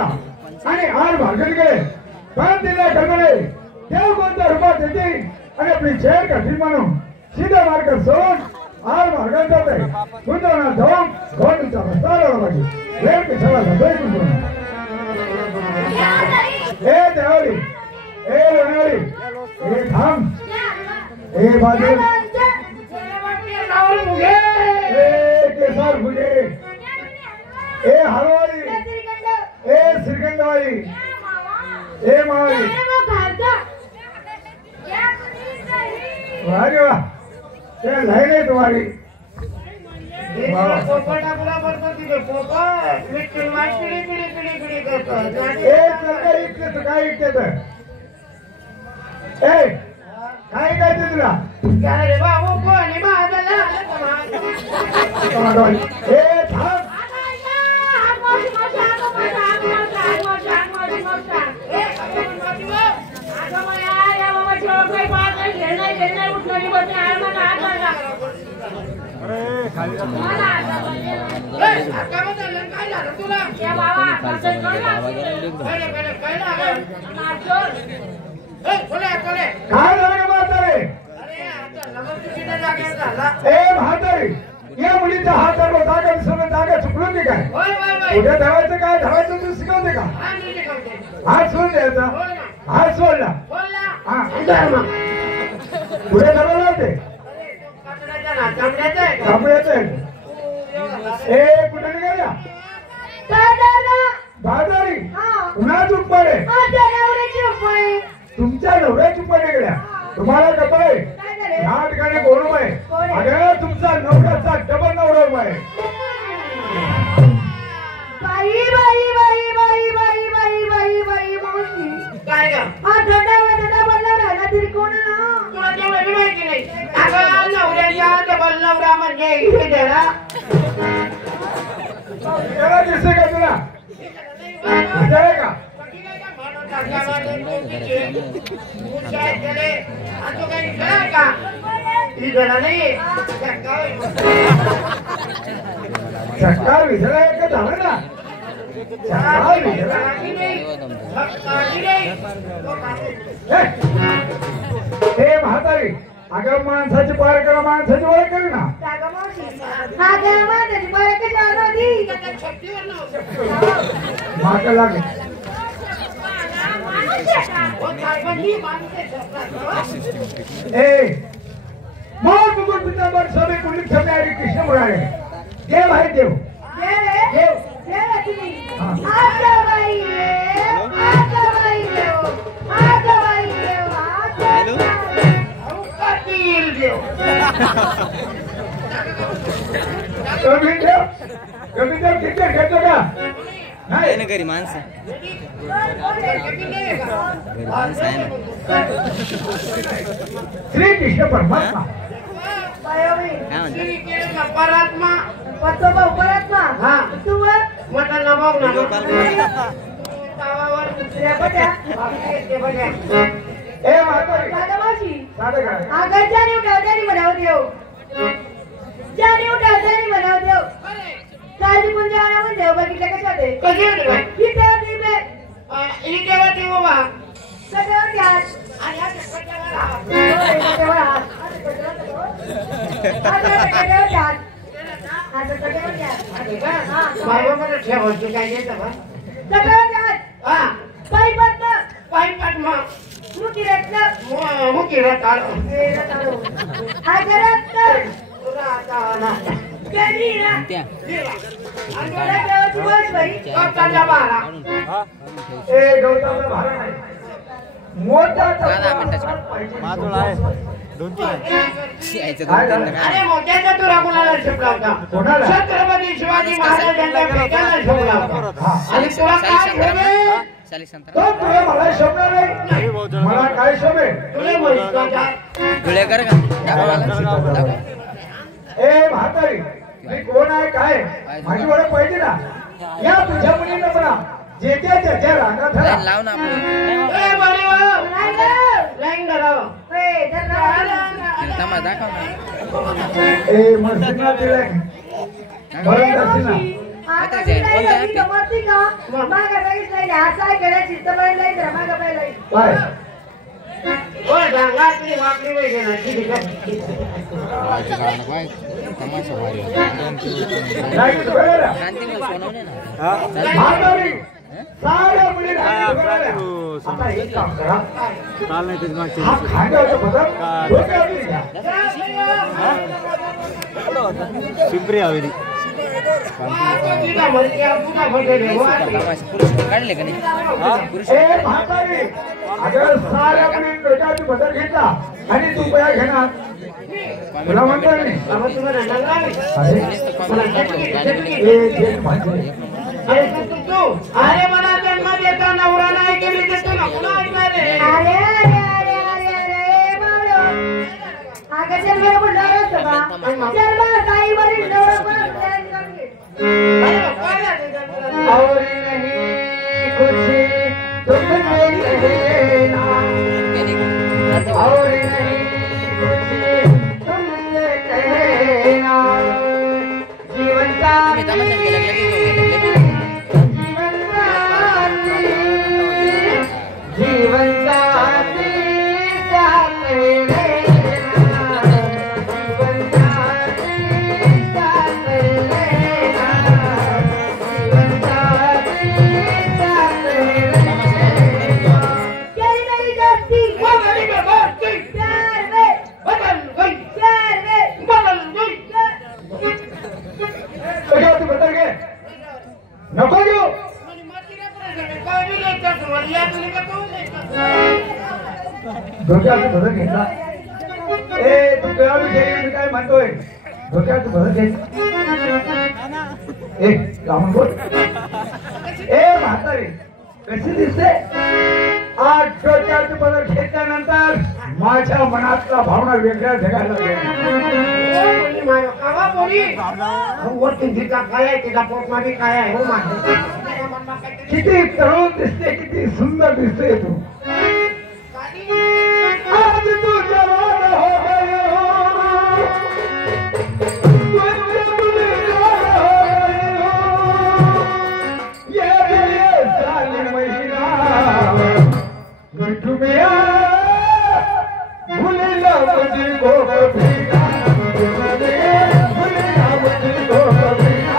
आणि आर भागत गेले पण तिला कळले देव कोणत्या रूपात येते आणि आपली चेअर कठीण म्हणून सीधा मार्ग सोडून आर भागत जाते कुंदवना जाऊन घोडीचा रस्ता लावा लागेल वेळ कशाला जातोय कुंदवना ए देवरी ए लोणावळी ए थांब ए बाजू ए केसर मुझे ए हलवाई ए श्रीगंधवाई ए मावली वाह वाह ते लाईन आहे तुम्हारी काय इथे तर ए काय काय ते तुला ए थांब काय झालं म्हातारे ए म्हातारे या मुलीचा हात धरला जागा विसरून जागा चुकलून दे काय उद्या धरायचं काय धरायचं तू शिकवते का हात सोडून द्यायचा हात सोडला पुढे धरायला होते ए कुठे निघाल्या बाजारी पुन्हा चूक पडे तुमच्या नवऱ्याची पण निघाल्या तुम्हाला डबल आहे या ठिकाणी गोडूम आहे अगं तुमचा नवऱ्याचा डबल नवरा आहे बाई बाई बाई बाई बाई बाई बाई बाई मावशी काय ग हा धडा बनला राहिला तरी कोण ना तुला तेवढी माहिती नाही अगं नवऱ्याच्या डबल नवरा म्हणजे इथे देणार त्याला दिसते का तुला दिसते का सरकार विसरा का झालं ना हे म्हातारी अगं माणसाची पार करा माणसाची ओळख करू ना माका लागेल ए मग मुकुट पितांबर सभे कुंडलिक सभे आणि कृष्ण मुरारे देव आहे देव क्रिकेट खेळतो का नाही ना घरी माणसं श्री कृष्ण परमात्मा परात्मा परात्मा हा तू मटन नभाव ना ए म्हातारी दादाबाजी साधं काय आगर जाणी उठावतानी म्हणाव देव जाणी उठावतानी म्हणाव देव काळजी पण जाणा पण देव बघितलं कसं ते कधी होते बाई ही देव दिवे ही देवाची बाबा सगळं घ्यास आणि आता कशाला बाबाकडे ठेवायचं काय येतं बा हा पाय पाठमा मुकी रताळ ए गौतमचा भारा नाही मोठा अरे मोठ्याचा तुरा कोणाला शिकला होता छत्रपती शिवाजी महाराजांना भेटायला शिकला होता आणि तुला काय तो तुला मला शोभणार नाही मला काय शोभे तुला म्हैसकाचा गुळेकर का ए म्हातारी मी कोण आहे काय माझी ओळख पाहिजे ना या तुझ्या मुलीनं म्हणा जे त्याच्या रागात लाईन लाव ना आपण ए बळीओ लाईन धराव तमा दाखव ना ए मस्तीना दिलाय बरं दर्शना आता ती गमती का मागा बघितलंय ना असा केला चित्तबळलाय धर्मागा बायलाय काय ओ डांगातली वाकडी वेगळी ना ठीक नाही तू बघायला म्हातारी साऱ्या मुली आता एक काम करा हा खांद्यावरचा पदर डोक्यावरती घ्या शिंपरी हवेली काढले का नाही ए म्हातारी अगर साऱ्या मुली डोक्यावरती पदर घेतला आणि तू बया घेणार तुला म्हणतो नाही आवाज तुम्हाला नंगा अरे मला जन्म देता नवरा नाही केली देतो ना पुन्हा ऐकणार रे अरे अरे अरे अरे अरे बावळो आगा जन्म बोलणार होतं का जन्म काही वरील नवरा पण प्लॅन करते और नहीं कुछ तुमने कहना और नहीं कुछ तुमने कहना जीवन का जीवन साथी साथ रहना जीवन साथी साथ रहना जीवन साथी साथ रहना तेरी मेरी दोस्ती वो मेरी दोस्ती प्यार में बदल गई प्यार में बदल गई क्या तू बदल गए नको घेऊ मेरी मती रे प्रेसिडेंट कोई नहीं लेता तुम्हारी तुझे का तू डोक्यावरती बदल घेतला ए तू डोक्यावरती घे मी काय म्हणतोय डोक्यावरती बदल घे ए लावून बोल ए म्हातारी कशी दिसते आज डोक्यावरती बदल घेतल्यानंतर माझ्या मनातला भावना वेगळ्या जगायला लागल्या कावा बोली वरती जिका काय आहे तिला पोट मध्ये काय आहे हो माझं किती तरुण दिसते किती सुंदर दिसते तू आज तू जवान हो गई हो ये जालिम महीना मिठू मिया भूलिया मुझको कभी ना भूलिया मुझको कभी ना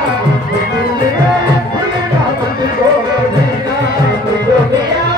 भूलिया मुझको कभी ना मिठू मिया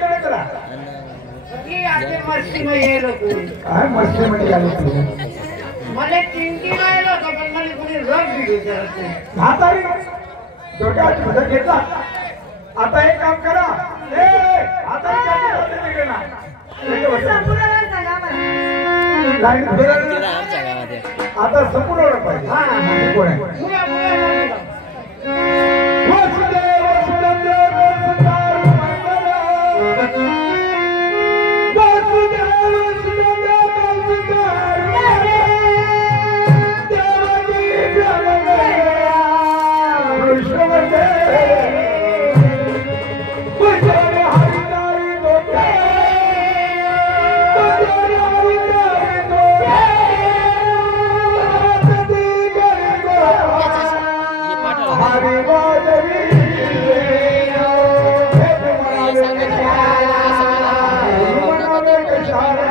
कडे करा की आते मस्ती में ये लोग काय मस्ती मध्ये आली तू मला चिंती नाही होत पण मला कोणी रग दिली करते म्हातारी डोक्यात मदत घेतला आता एक काम करा ए आता संपूर्ण सांगा मला आमच्या गावात आता संपूर्ण पाहिजे हा हे कोण आहे पुऱ्या पुऱ्या वसुदेव सुनंदन सुतार मंगल वसुदेव सुनंदन सुतार देवकी ब्रह्मदेव कृष्णवंदे विजय हरिदाई दोते विजय हरिदाई दोते सती गरी हरि वादवी हे तुम्हारा